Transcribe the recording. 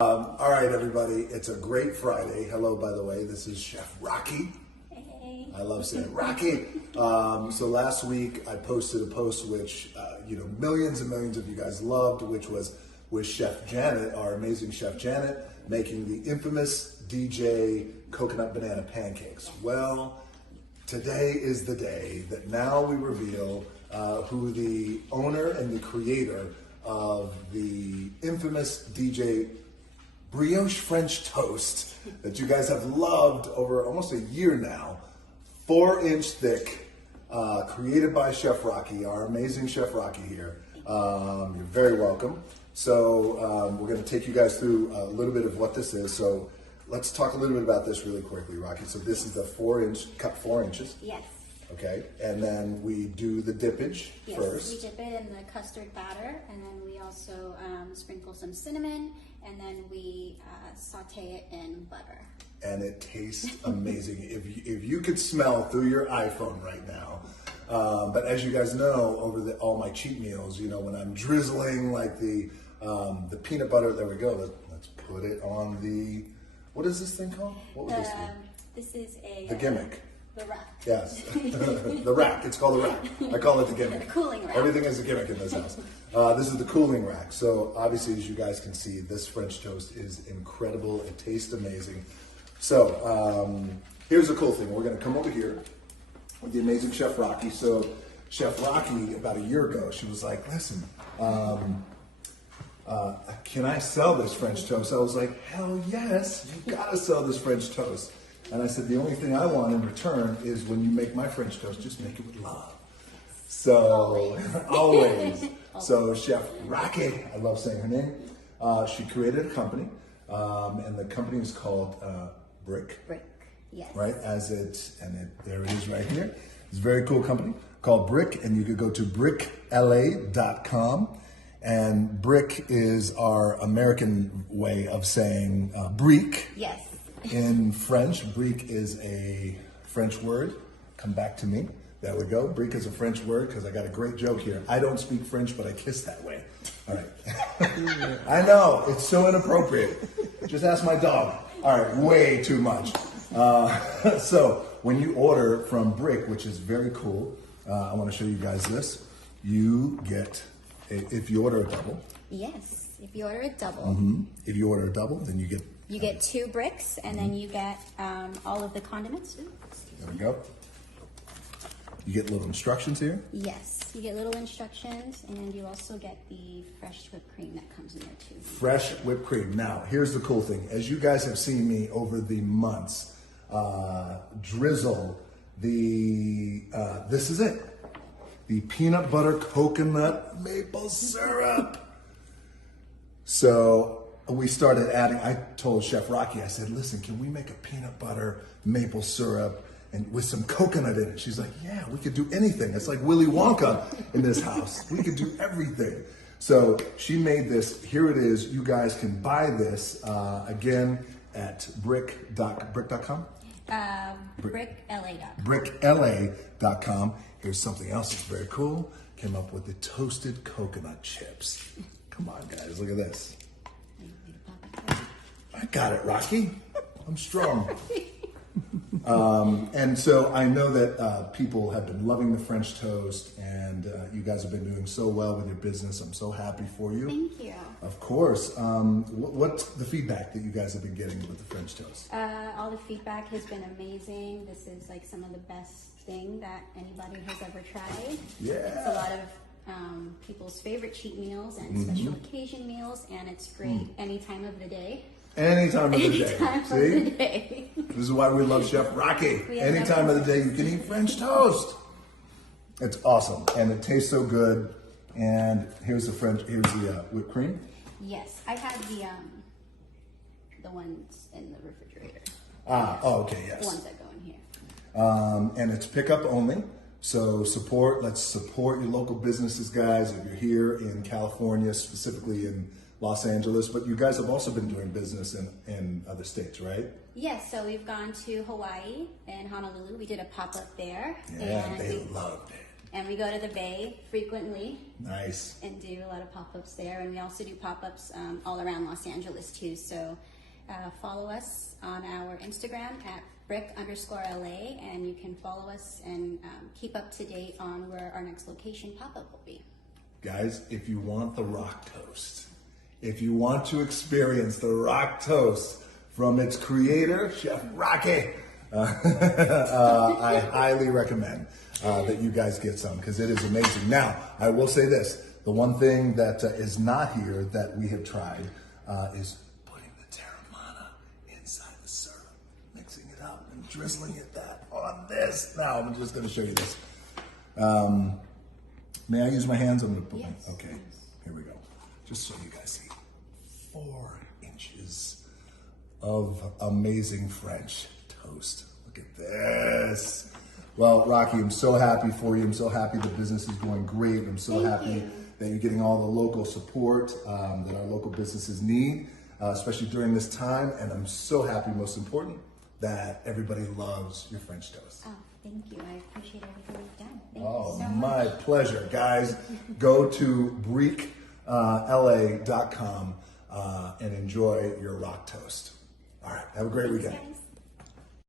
All right, everybody. It's a great Friday. Hello, by the way. This is Chef Rocky. Hey. I love saying Rocky. So last week I posted a post which millions and millions of you guys loved, which was with Chef Janet, our amazing Chef Janet, making the infamous DJ coconut banana pancakes. Well, today is the day that now we reveal who the owner and the creator of the infamous DJ brioche French toast that you guys have loved over almost a year now, 4-inch thick, created by Chef Rocky, our amazing Chef Rocky here. You're very welcome. So we're going to take you guys through a little bit of what this is. So let's talk a little bit about this really quickly, Rocky. So this is the 4-inch, cut 4 inches. Yes. Okay, and then we do the dippage first. Yes, we dip it in the custard batter, and then we also sprinkle some cinnamon, and then we saute it in butter. And it tastes amazing. If you could smell through your iPhone right now, but as you guys know, over all my cheat meals, when I'm drizzling like the peanut butter, there we go. Let's put it on the, what is this thing called? What would this be? This is The gimmick. The rack. Yes, the rack. It's called the rack. I call it the gimmick. The cooling rack. Everything is a gimmick in this house. This is the cooling rack. So obviously, as you guys can see, this French toast is incredible. It tastes amazing. So here's the cool thing. We're going to come over here with the amazing Chef Rocky. So Chef Rocky, about a year ago, she was like, listen, can I sell this French toast? I was like, hell yes, you got to sell this French toast. And I said, the only thing I want in return is when you make my French toast, just make it with love. So, always. So Chef Rocky, I love saying her name, she created a company, and the company is called Brick. Brick, yes. Right, there it is right here. It's a very cool company called Brick, and you could go to brickla.com. And Brick is our American way of saying brique. Yes. In French, brique is a French word. Come back to me. There we go. Brique is a French word because I got a great joke here. I don't speak French, but I kiss that way. All right. I know, it's so inappropriate. Just ask my dog. All right, way too much. So when you order from Brick, which is very cool, I want to show you guys this. You get, if you order a double. Yes, if you order a double. Mm-hmm. If you order a double, then you get 2 bricks, and then you get all of the condiments. There we go. You get little instructions here. Yes, you get little instructions, and you also get the fresh whipped cream that comes in there too. Fresh whipped cream. Now, here's the cool thing. As you guys have seen me over the months drizzle this is it. The peanut butter coconut maple syrup. So we started adding, I told Chef Rocky, I said, listen, can we make a peanut butter maple syrup and with some coconut in it? She's like, yeah, we could do anything. It's like Willy Wonka in this house. We could do everything. So she made this. Here it is. You guys can buy this again at brick.com. Brickla.com. Brickla.com. Here's something else that's very cool. Came up with the toasted coconut chips. Come on, guys, look at this. I got it, Rocky. I'm strong. And so I know that people have been loving the French toast, and you guys have been doing so well with your business. I'm so happy for you. Thank you. Of course. What's the feedback that you guys have been getting with the French toast? All the feedback has been amazing. This is like some of the best thing that anybody has ever tried. Yeah. It's a lot of people's favorite cheat meals and special occasion meals, and it's great any time of the day. Any time of the day. Anytime of the day. This is why we love Chef Rocky. Any time of the day you can eat French toast. It's awesome, and it tastes so good. And here's the whipped cream. Yes, I have the ones in the refrigerator. Okay, yes. The ones that go in here. And it's pickup only. So let's support your local businesses, guys. If you're here in California, specifically in Los Angeles, but you guys have also been doing business in other states, right? Yes, so we've gone to Hawaii and Honolulu. We did a pop-up there. Yeah, and they loved it. And we go to the Bay frequently. Nice. And do a lot of pop-ups there. And we also do pop-ups all around Los Angeles too. So follow us on our Instagram at brick_LA, and you can follow us and keep up to date on where our next location pop-up will be. Guys, if you want the rock toast, if you want to experience the rock toast from its creator, Chef Rocky, I highly recommend that you guys get some, because it is amazing. Now, I will say this. The one thing that is not here that we have tried is putting the terramana inside the syrup, mixing it up and drizzling it on this. Now, I'm just going to show you this. May I use my hands? I'm going to put Yes. my, okay, here we go. Just so you guys see. 4 inches of amazing French toast. Look at this. Well, Rocky, I'm so happy for you. I'm so happy the business is going great. I'm so happy that you're getting all the local support that our local businesses need, especially during this time. And I'm so happy, most important, that everybody loves your French toast. Oh, thank you. I appreciate everything you've done. Thank Oh, you so my much. pleasure. Guys, go to briquela.com and enjoy your rock toast. All right, have a great weekend. Thanks, guys.